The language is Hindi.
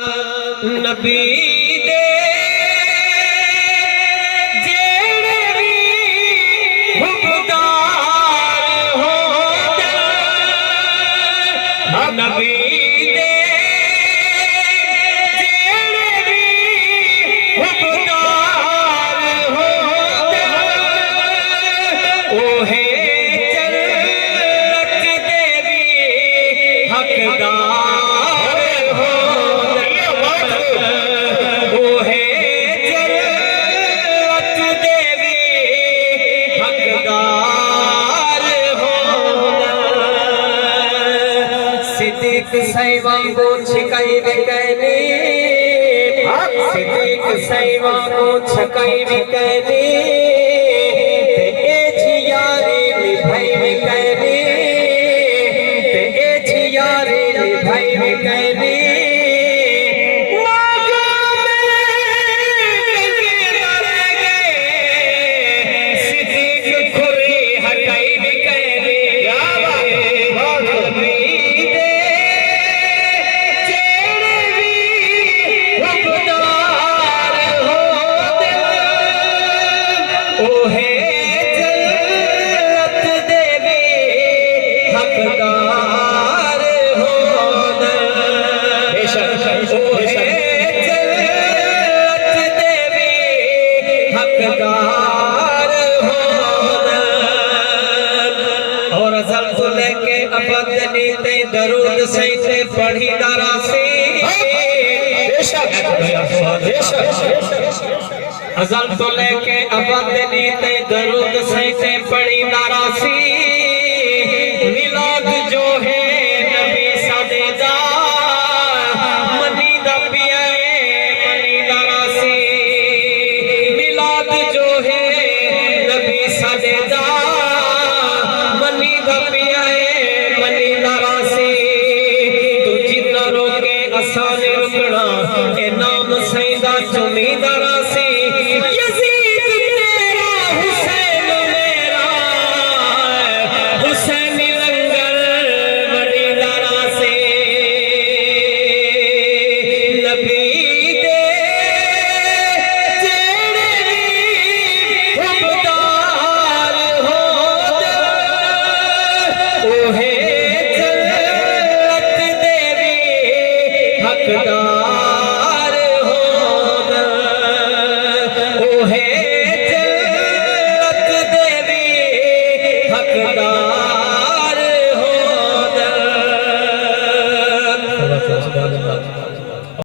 नबी दे जेड़े भी हुक्मदार होंदे, नबी दे जेड़े भी हुक्मदार होंदे, ओहे जन्नत दे भी हकदार सिद्दीक सैवांगो छिकाई विकैनी, सिद्दीक सैवांगो छिकाई विकैनी, ते ए छियारी निभाई विकैनी, ते ए छियारी निभाई विकैनी। ओहे जन्नत दे भी हकदार होंदे, ओहे जन्नत दे भी हकदार होंदे। और अज़ल तो लेके अबद नीते दरूद सही पढ़ी दरासी, अज़ल तो लेके अबद नीते दरूद सही पढ़ी दरासी। मिलाद जो है नबी सदेदा मनी दा पिया मनी दरासी, मिलाद जो है नबी सदेदा मनी दा पिया मनी दरासी। तू जिन्ना रोके असान रुकना ए नाम सईदा चुमी दरासी। ओहे जन्नत दे भी हकदार